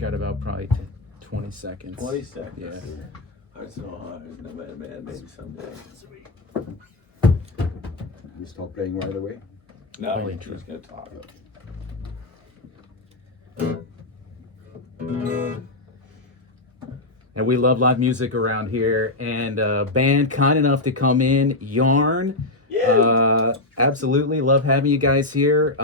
Got about probably 20 seconds. 20 seconds. Yeah. Heart So Hard. No Better Man, maybe someday. We start playing right away. No, Play we're intro. just going to talk. And we love live music around here. And band kind enough to come in, Yarn. Yeah. Absolutely love having you guys here.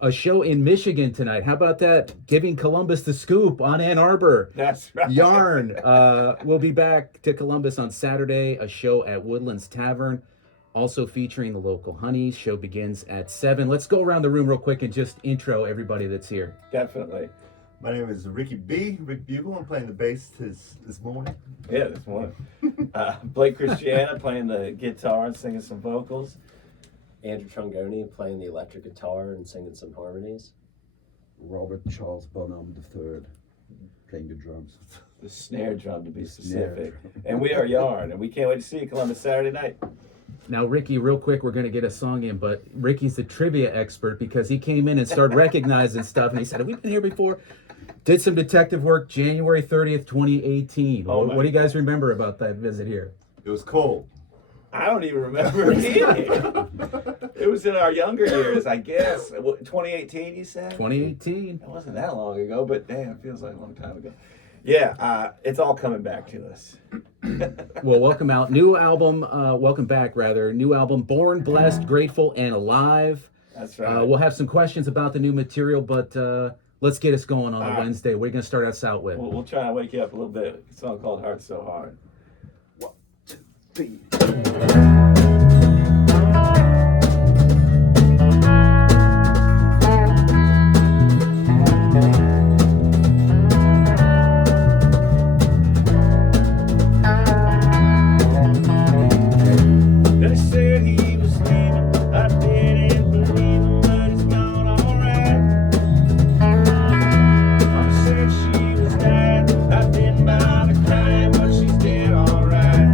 A show in Michigan tonight. How about that? Giving Columbus the scoop on Ann Arbor. That's right. Yarn. We'll be back to Columbus on Saturday. A show at Woodlands Tavern. Also featuring the local Honeys. Show begins at 7. Let's go around the room real quick and just intro everybody that's here. Definitely. My name is Rick Bugle. I'm playing the bass this morning. Yeah, this one. Blake Christiana playing the guitar and singing some vocals. Andrew Trongoni playing the electric guitar and singing some harmonies. Robert Charles Bonham III playing the drums. The snare drum, to be snare specific. drum. And we are Yarn, and we can't wait to see you Columbus Saturday night. Now, Ricky, real quick, we're going to get a song in, but Ricky's the trivia expert because he came in and started recognizing stuff, and he said, have we been here before? Did some detective work January 30th, 2018. Oh, what do you guys remember about that visit here? It was cold. I don't even remember being here. It was in our younger years, I guess. 2018, you said? 2018. It wasn't that long ago, but damn, it feels like a long time ago. Yeah, it's all coming back to us. Well, welcome out. New album, welcome back, rather. New album, Born, Blessed, Grateful, and Alive. That's right. We'll have some questions about the new material, but let's get us going on a All right. Wednesday. What are you going to start us out with? We'll try to wake you up a little bit. A song called Heart So Hard. 1, 2, 3. They said he was leaving. I didn't believe him, but it's gone alright. Mama said she was dying. I didn't bother crying, but she's dead alright.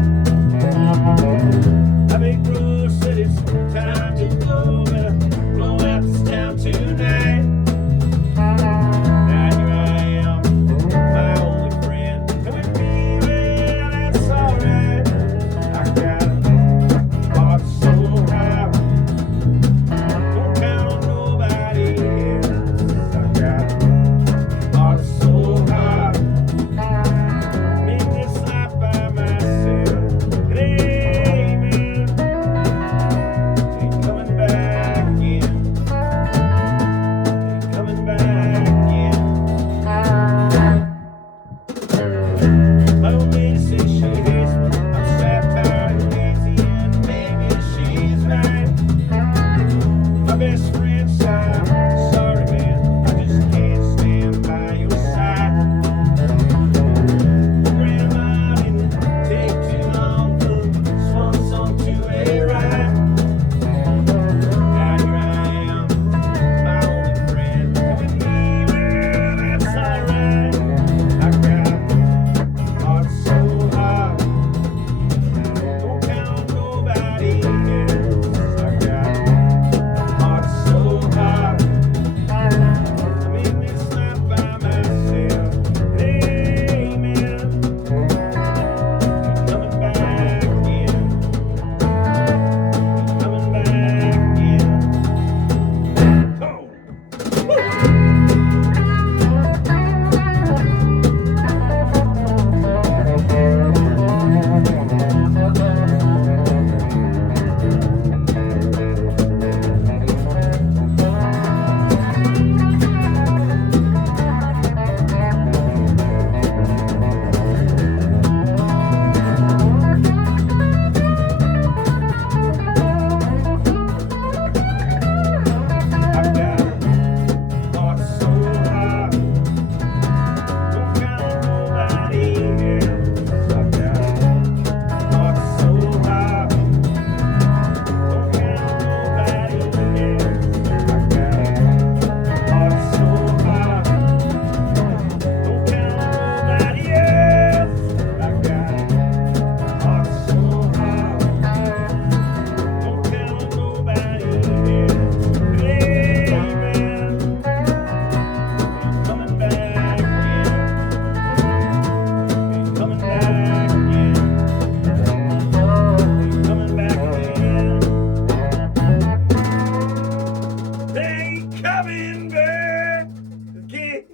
coming back again.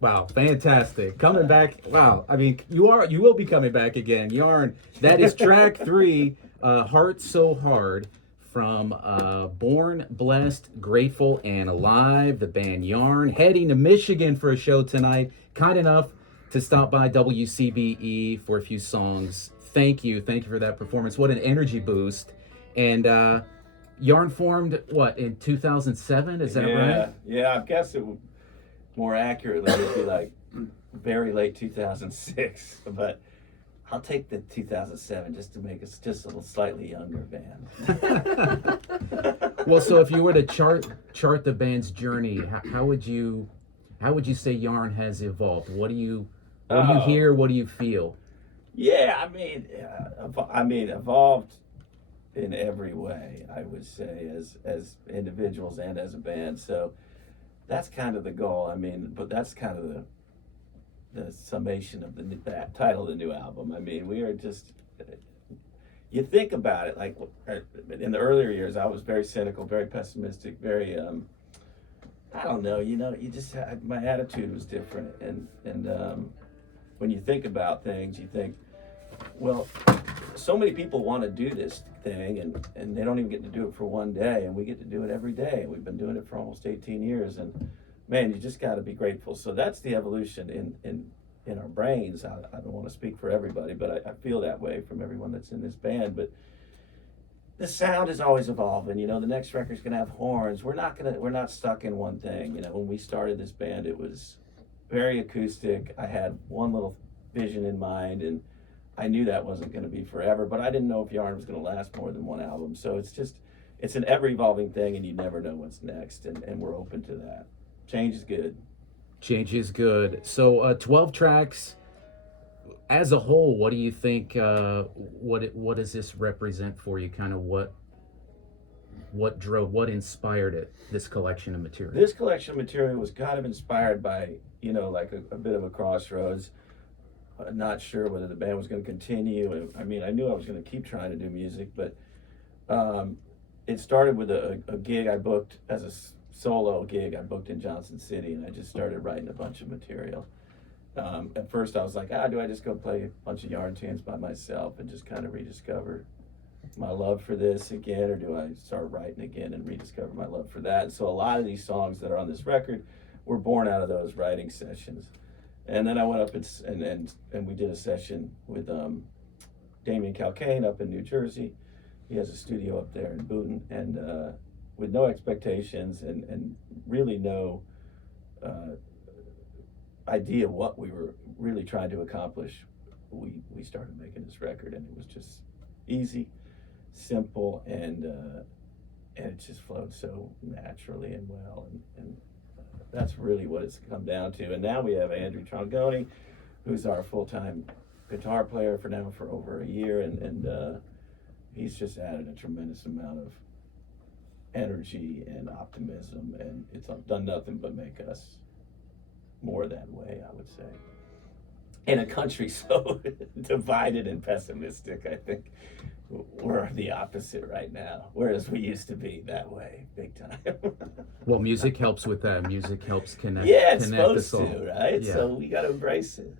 Wow, fantastic. Coming back. Wow. I mean, you will be coming back again. Yarn. That is track 3, Heart So Hard, from Born, Blessed, Grateful, and Alive, the band Yarn, heading to Michigan for a show tonight. Kind enough to stop by WCBE for a few songs. Thank you for that performance. What an energy boost. And Yarn formed, what, in 2007? Is that right? Yeah, I guess it would more accurately it'd be like very late 2006, but I'll take the 2007 just to make us just a little slightly younger band. Well, so if you were to chart the band's journey, how would you say Yarn has evolved? What do you hear? What do you feel? Yeah, I mean, evolved in every way, I would say, as individuals and as a band. So that's kind of the goal. I mean, but that's kind of the summation of that title of the new album. I mean, we are just, you think about it, like in the earlier years, I was very cynical, very pessimistic, very, I don't know, you just had, my attitude was different. And when you think about things, you think, well, so many people want to do this thing and they don't even get to do it for one day, and we get to do it every day. We've been doing it for almost 18 years, and man, you just got to be grateful. So that's the evolution in our brains. I don't want to speak for everybody, but I feel that way from everyone that's in this band. But the sound is always evolving. The next record's gonna have horns. We're not stuck in one thing. When we started this band, it was very acoustic. I had one little vision in mind, and I knew that wasn't going to be forever, but I didn't know if Yarn was going to last more than one album. So it's an ever-evolving thing, and you never know what's next, and we're open to that. Change is good. Change is good. So 12 tracks. As a whole, what do you think, what does this represent for you? Kind of what inspired it, this collection of material? This collection of material was kind of inspired by, like a bit of a crossroads. Not sure whether the band was going to continue. I mean, I knew I was going to keep trying to do music, but it started with a gig I booked as a solo gig I booked in Johnson City, and I just started writing a bunch of material. At first I was like, do I just go play a bunch of Yarn tunes by myself and just kind of rediscover my love for this again, or do I start writing again and rediscover my love for that? And so a lot of these songs that are on this record were born out of those writing sessions. And then I went up and we did a session with Damien Calcaine up in New Jersey. He has a studio up there in Boonton, and with no expectations and really no idea what we were really trying to accomplish, we started making this record, and it was just easy, simple, and it just flowed so naturally and well, and that's really what it's come down to. And now we have Andrew Trongoni, who's our full-time guitar player for over a year, and he's just added a tremendous amount of energy and optimism, and it's done nothing but make us more that way, I would say. In a country so divided and pessimistic, I think we're the opposite right now, whereas we used to be that way big time. Well, music helps with that. Music helps connect. Yeah, it's connect us supposed all. to, right? Yeah. So we got to embrace it.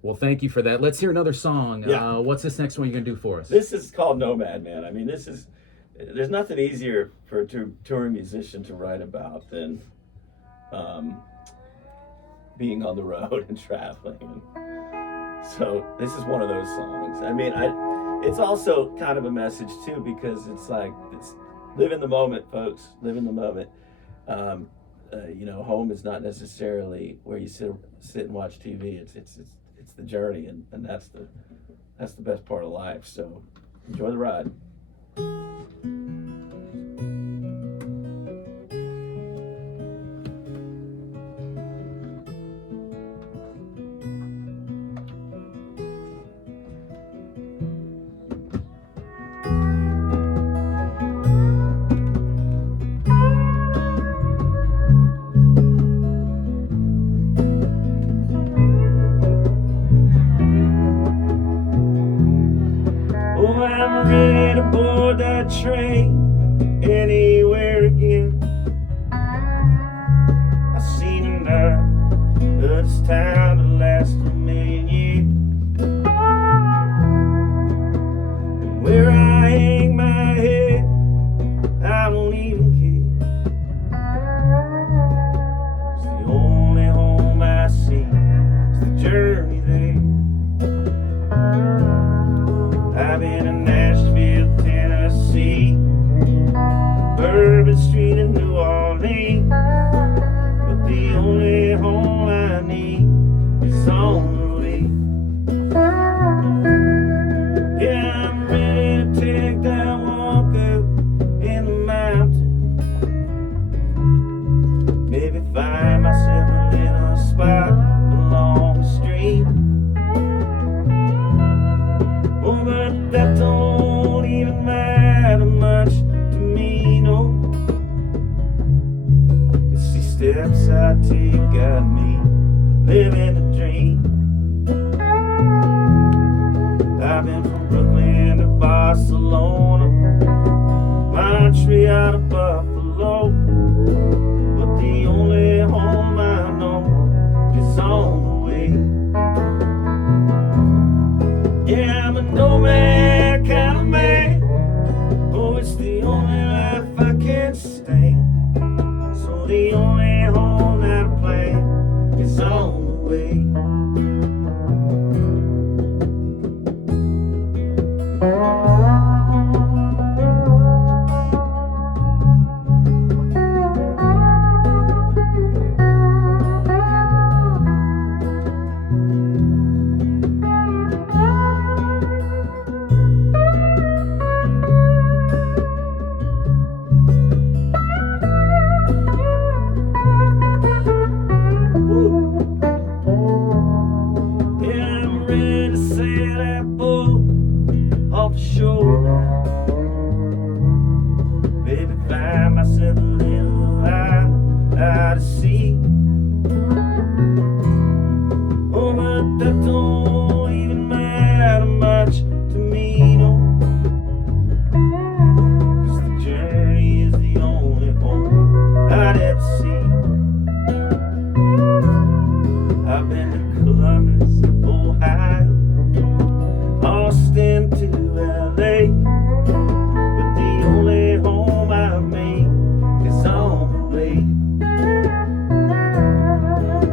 Well, thank you for that. Let's hear another song. Yeah. What's this next one you're going to do for us? This is called Nomad Man. I mean, there's nothing easier for a touring musician to write about than being on the road and traveling. And so this is one of those songs. I mean, it's also kind of a message too, because it's like, live in the moment, folks. Live in the moment. Home is not necessarily where you sit and watch TV. It's the journey, and that's the best part of life. So enjoy the ride. that train anywhere again. I seen enough of this town to last 1,000,000 years. And where I hang my head, I don't even care. It's the only home I see. It's the journey there. I've been in Nashville, Tennessee, Bourbon Street in New Orleans, but the only home I need is on the way. Yeah, I'm ready to take that walk up in the mountain. Maybe find myself a little spot along the stream. Oh, but that don't even matter much to me, no. It's these steps I take got me living a dream. I've been from Brooklyn to Barcelona, Montreal to Buffalo, but the only home I know is on the way. Yeah, I'm a nomad kind of man. Oh, it's the only life I can stand. So the only home that I plan is on the way. Yeah, I'm ready to sail that boat off the shore now. Maybe find myself a little out to sea. Oh, but that don't even matter much to me, no. 'Cause the journey is the only home I'd ever see. I've been to Columbus, Ohio, Austin to LA, but the only home I've made is on the way.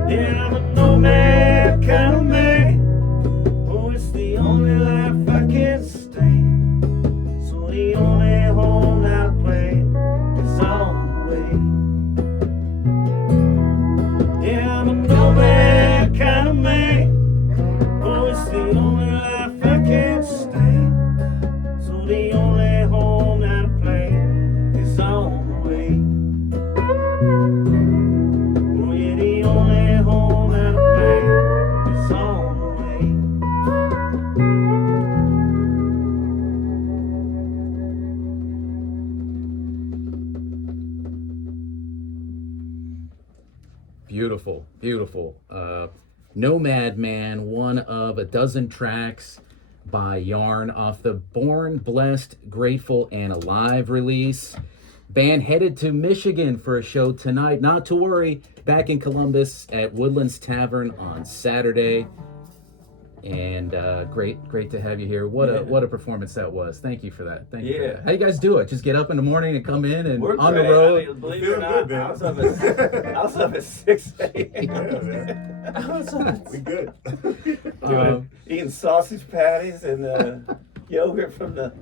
Yeah, I'm a nomad kind of man. Oh, it's the only life I can stand. So the only home that I plan is on the way. Yeah, I'm a nomad kind of man. Oh, it's the only life I can stand. So the only home that I plan is on the way. Oh, yeah, the only home that I plan is on the way. Beautiful, beautiful. Nomad Man, one of a dozen tracks by Yarn off the Born, Blessed, Grateful, and Alive release. Band headed to Michigan for a show tonight. Not to worry, back in Columbus at Woodlands Tavern on Saturday. And great to have you here. What a performance that was. Thank you for that. Thank you for Yeah. that. How you guys do it? Just get up in the morning and come in and We're on great. the road. I mean, believe it Feeling or not, good, man. I was up at 6 a.m. Yeah, man. We good. Eating sausage patties and yogurt from the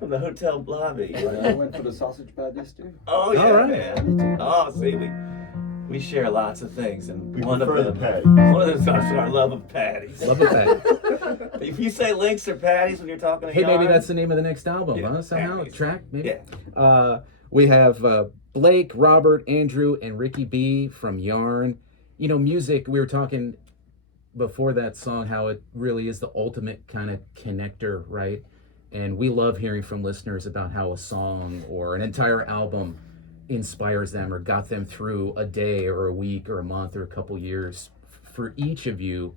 hotel lobby. You I know? went for the sausage patties too. Oh yeah, All right. man. Oh, see, we share lots of things, and We one of prefer them, the patty. one of them is our love of patties. Love it, Pat. If you say links or patties when you're talking to Hey, maybe Yarn, that's the name of the next album, Yeah, huh? Somehow, Patties. track, maybe. Yeah. We have Blake, Robert, Andrew, and Ricky B from Yarn. You know, music, we were talking before that song how it really is the ultimate kind of connector, right? And we love hearing from listeners about how a song or an entire album inspires them or got them through a day or a week or a month or a couple years. For each of you,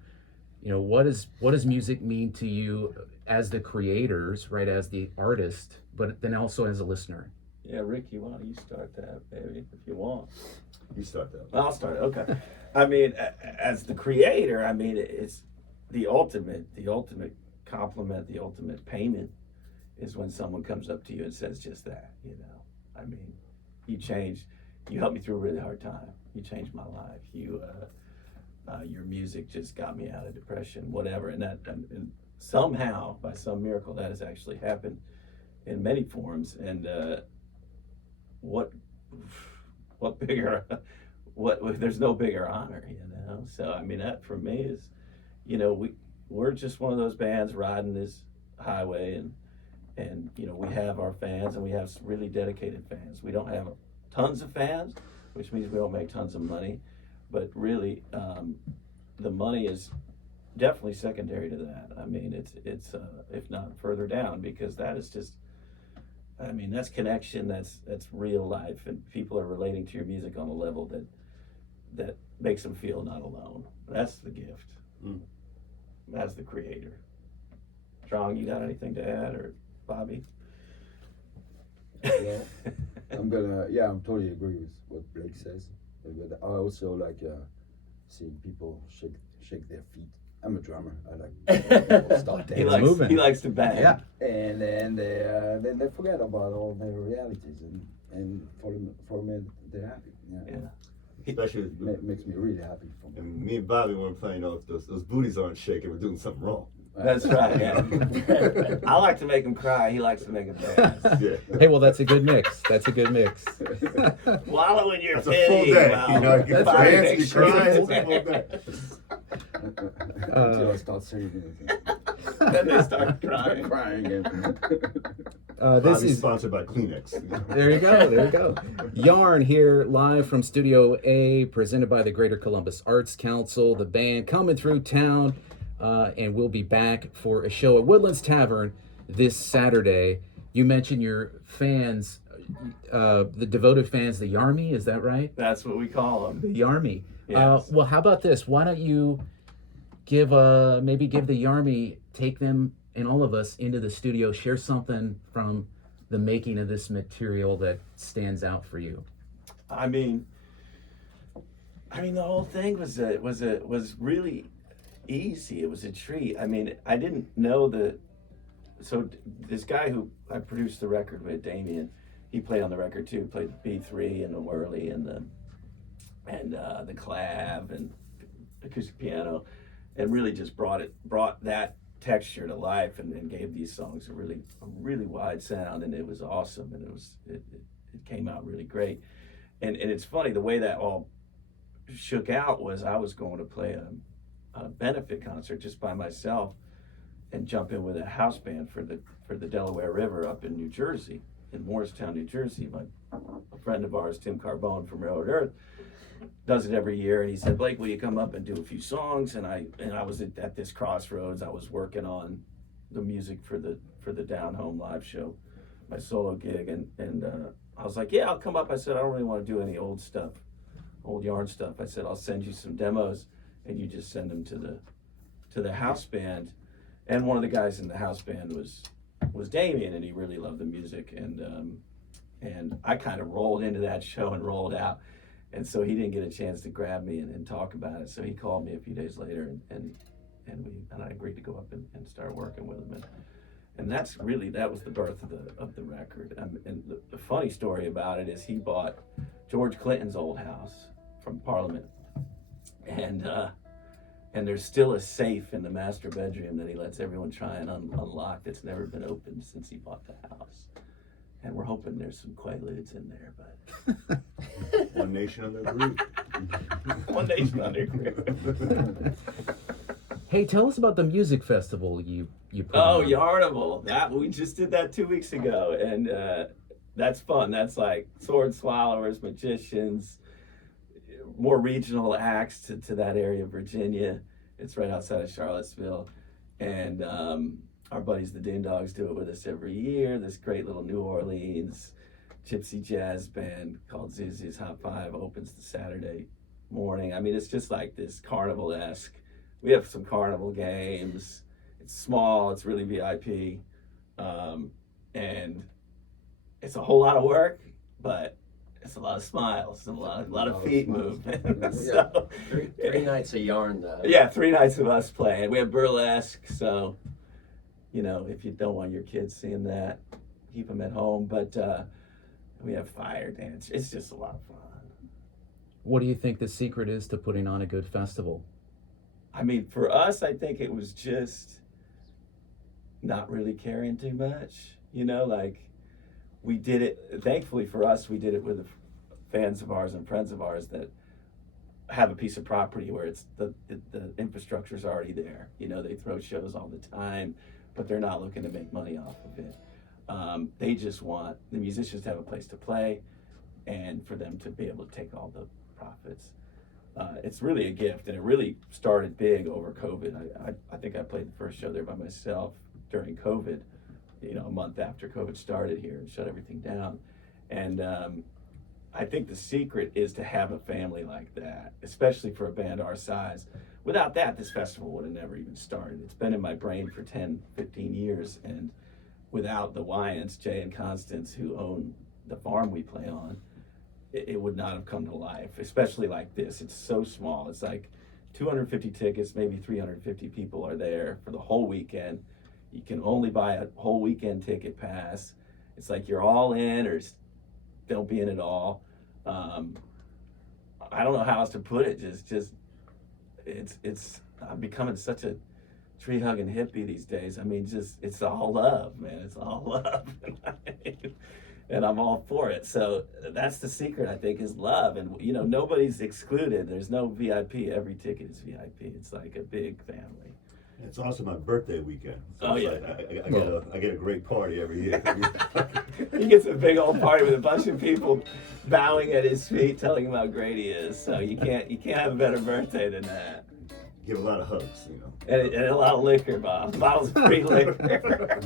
what does music mean to you as the creators, right, as the artist, but then also as a listener? Yeah, Ricky, why don't you start that, baby, if you want? You start that. I'll start. Okay. I mean, as the creator, I mean, it's the ultimate compliment, the ultimate payment is when someone comes up to you and says just that. I mean, you helped me through a really hard time. You changed my life. Your music just got me out of depression, whatever. And somehow, by some miracle, that has actually happened in many forms. And what bigger? There's no bigger honor, So I mean, that for me is, we're just one of those bands riding this highway, and we have our fans, and we have really dedicated fans. We don't have tons of fans, which means we don't make tons of money, but really, the money is definitely secondary to that. I mean, it's if not further down, because that is just, I mean, that's connection, that's real life, and people are relating to your music on a level that makes them feel not alone. That's the gift. As the creator. Strong, you got anything to add, or Bobby? Well, I'm totally agree with what Blake says. But I also like seeing people shake their feet. I'm a drummer. I like people start dancing. He likes to bang. Yeah. And then they forget about all their realities, and for me they're happy. Yeah. Especially, Makes me really happy. and me and Bobby weren't playing if those booties aren't shaking, we're doing something wrong. That's right, yeah. I like to make him cry. He likes to make him dance. Yeah. Hey, well, that's a good mix. That's a good mix. Wallow in your That's a pity. full day. Wow. You can Bobby dance, makes you sure cry, it's it's a full day. Until I start singing. Then they start crying. This Bobby's is sponsored by Kleenex. There you go. There you go. Yarn here live from Studio A, presented by the Greater Columbus Arts Council. The band coming through town, and we'll be back for a show at Woodlands Tavern this Saturday. You mentioned your fans, the devoted fans, the Yarmy. Is that right? That's what we call them. The Yarmy. Yes. Well, how about this? Why don't you give the Yarmy, take them and all of us into the studio, share something from the making of this material that stands out for you. I mean, the whole thing was really easy. It was a treat. I mean, I didn't know so this guy who I produced the record with, Damien, he played on the record too. Played B3 and the whirly and the clav and acoustic piano, and really just brought that texture to life, and gave these songs a really wide sound, and it was awesome, and it came out really great. And it's funny, the way that all shook out was I was going to play a benefit concert just by myself and jump in with a house band for the Delaware River up in New Jersey, in Morristown, New Jersey. A friend of ours, Tim Carbone from Railroad Earth, does it every year, and he said, Blake, will you come up and do a few songs? And I was at this crossroads. I was working on the music for the Down Home live show, my solo gig, and I was like, yeah, I'll come up. I said, I don't really want to do any old Yarn stuff. I said, I'll send you some demos, and you just send them to the house band. And one of the guys in the house band was Damien, and he really loved the music, and I kind of rolled into that show and rolled out. And so he didn't get a chance to grab me and talk about it. So he called me a few days later, and I agreed to go up and start working with him. And that was the birth of the record. And the funny story about it is he bought George Clinton's old house from Parliament, and there's still a safe in the master bedroom that he lets everyone try and unlock that's never been opened since he bought the house. And we're hoping there's some Quaaludes in there, but One nation under groove. one nation under groove. Hey, tell us about the music festival you put Oh, on. Yarnable. We just did that 2 weeks ago, and that's fun. That's like sword swallowers, magicians, more regional acts to that area of Virginia. It's right outside of Charlottesville, and our buddies the Din Dogs do it with us every year. This great little New Orleans gypsy jazz band called Zuzu's Hot Five opens the Saturday morning. I mean, it's just like this carnival-esque we have some carnival games. It's small. It's really VIP, and it's a whole lot of work, but it's a lot of smiles and a lot of feet movement. So, Three nights of yarn, though. yeah, 3 nights of us playing. We have burlesque, so if you don't want your kids seeing that, keep them at home. But we have fire dance. It's just a lot of fun. What do you think the secret is to putting on a good festival? I mean, for us, I think it was just not really caring too much. Like we did it. Thankfully for us, we did it with fans of ours and friends of ours that have a piece of property where it's the infrastructure is already there. They throw shows all the time, but they're not looking to make money off of it. They just want the musicians to have a place to play, and for them to be able to take all the profits. It's really a gift, and it really started big over COVID. I think I played the first show there by myself during COVID, a month after COVID started here and shut everything down. And I think the secret is to have a family like that, especially for a band our size. Without that, this festival would have never even started. It's been in my brain for 10, 15 years, and without the Wyants, Jay and Constance, who own the farm we play on, it would not have come to life, especially like this. It's so small. It's like 250 tickets, maybe 350 people are there for the whole weekend. You can only buy a whole weekend ticket pass. It's like you're all in or don't be in at all. I don't know how else to put it. I'm becoming such a tree hugging hippie these days. I mean, it's all love, man. It's all love. And I'm all for it. So that's the secret, I think, is love. And, nobody's excluded. There's no VIP. Every ticket is VIP. It's like a big family. It's also my birthday weekend. So Oh, it's yeah. like I get a great party every year. He gets a big old party with a bunch of people bowing at his feet, telling him how great he is. So you can't have a better birthday than that. Give a lot of hugs, And a lot of liquor, Bob. Bottles of free liquor.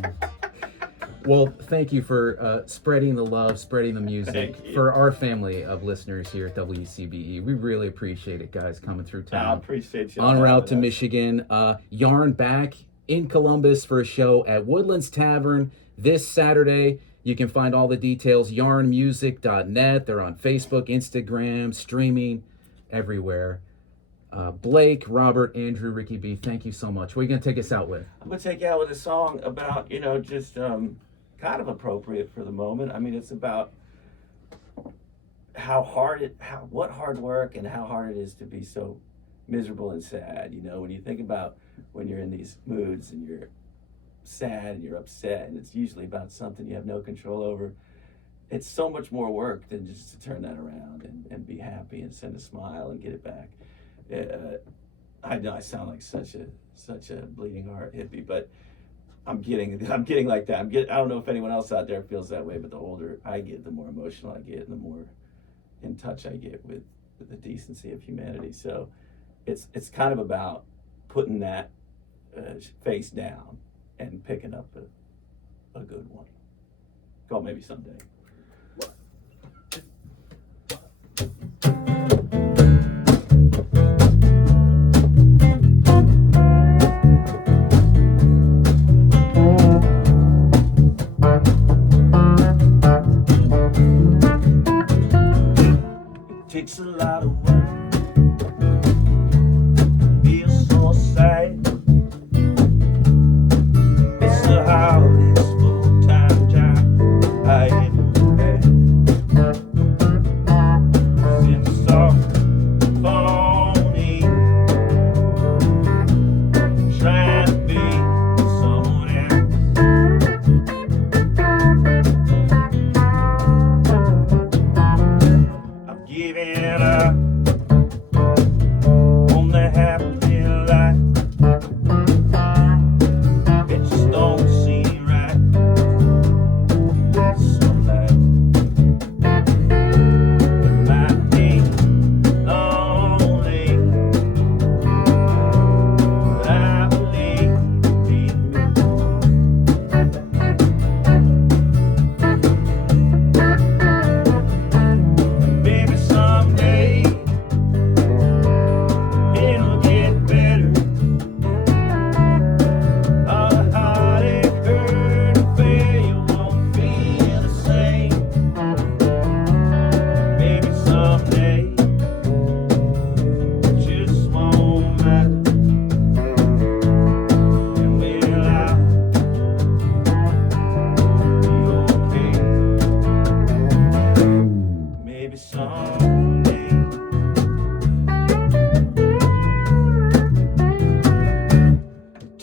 Well, thank you for spreading the love, spreading the music Thank you. for our family of listeners here at WCBE. We really appreciate it, guys, coming through I town. appreciate you. En route to Michigan. Yarn back in Columbus for a show at Woodlands Tavern this Saturday. You can find all the details, yarnmusic.net. They're on Facebook, Instagram, streaming, everywhere. Blake, Robert, Andrew, Ricky B, thank you so much. What are you going to take us out with? I'm going to take you out with a song about, just kind of appropriate for the moment. I mean, it's about what hard work and how hard it is to be so miserable and sad. When you think about when you're in these moods and you're sad and you're upset, and it's usually about something you have no control over. It's so much more work than just to turn that around and be happy and send a smile and get it back. I know I sound like such a bleeding heart hippie, but I'm getting like that. I don't know if anyone else out there feels that way, but the older I get, the more emotional I get, and the more in touch I get with the decency of humanity. So it's kind of about putting that face down and picking up a good one. Call maybe someday. Takes a lot of work, feel so sad. It's a holiday, full-time job I am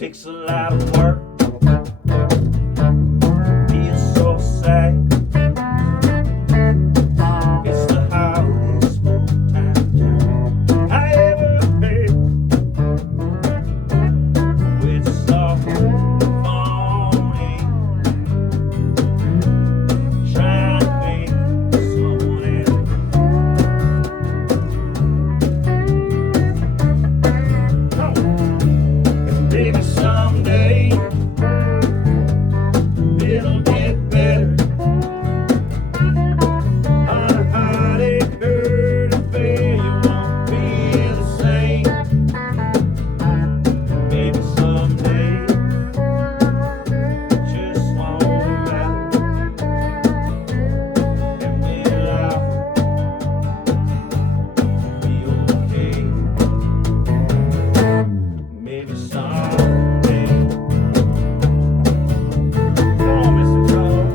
Takes a lot of work. Feels so sad. It's the hardest full-time job I ever had. With soft phony, trying to be someone else. Maybe someday it'll get better. On a heartache, hurt, and failure won't be the same. Maybe someday it just won't matter. And we'll all be okay. Maybe someday. Come on, Mr. Cole.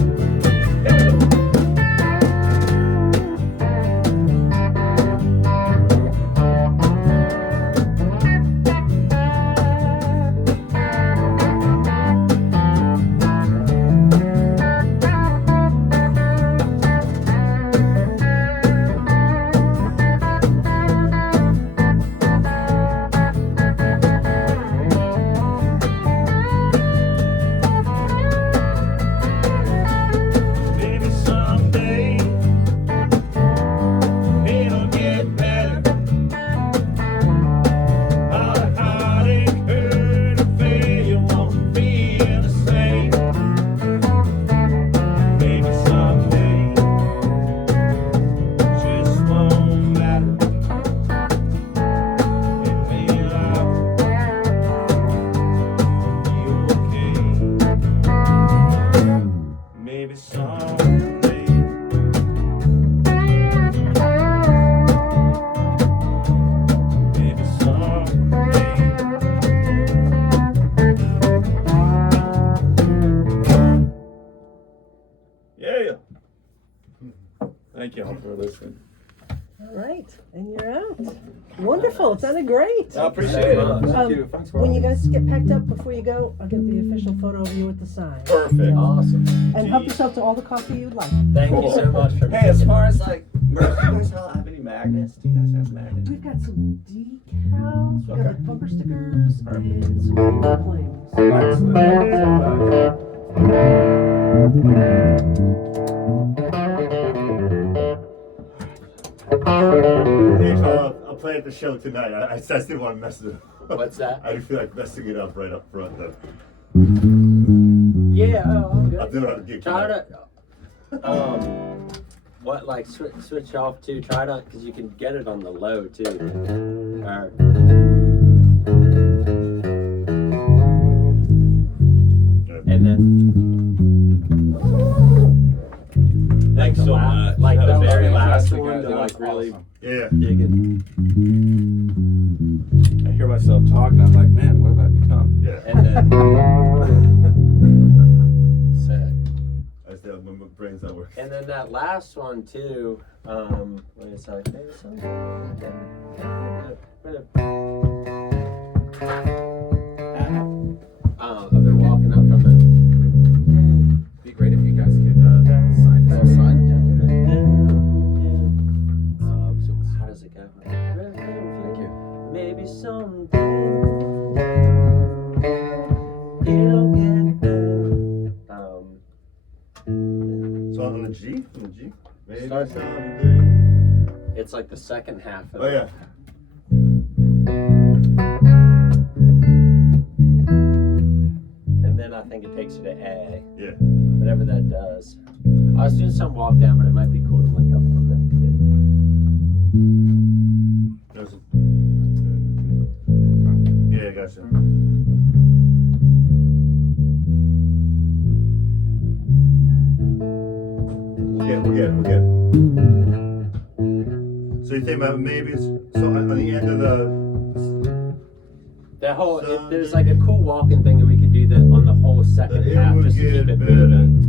Maybe someday it'll get better. All the heartache, hurt, and failure won't be the same. Maybe someday it just won't matter. And we'll all be okay. Maybe someday. Maybe someday. Yeah. Thank you all for listening. All right, and you're out. Wonderful. It sounded great. I appreciate it. Um, you. Thanks for When you having guys get packed up before you go, I'll get the official photo of you with the sign. Perfect. Awesome. And help yourself to all the coffee you'd like. Thank you so much for Hey, as far as like, merch, do you guys have any magnets? Do you guys have magnets? We've got some decals, we got Okay. like bumper stickers, and some paper claims. Hey, I'll play at the show tonight. I didn't want to mess it up. What's that? I didn't feel like messing it up right up front though. Yeah, I'm good. I'll do it on the gig Try tonight. to, what, like, switch off to, try to, because you can get it on the low, too. Or, and then, Thanks so much. like That the was very last fantastic, one, guys. to That like was really awesome. Yeah. dig it. I hear myself talking. I'm like, man, what have I become? Yeah. And then, sick. I still, my brain's not working. And then that last one too, wait a second, maybe I've been walking up from Be great if you guys could sign this. so how does it go? Thank you. Maybe someday it'll get better. So on the G? On the G? Maybe Start- someday. It's like the second half of Oh it. yeah. And then I think it takes you to A. Yeah. Whatever that does. I was doing some walk down, but it might be cool to link up on that. There's yeah, gotcha. We'll get. So you think about maybe so on the end of That whole, So- there's like a cool walking thing that we could do that on the whole second It half would just to keep get it better. moving.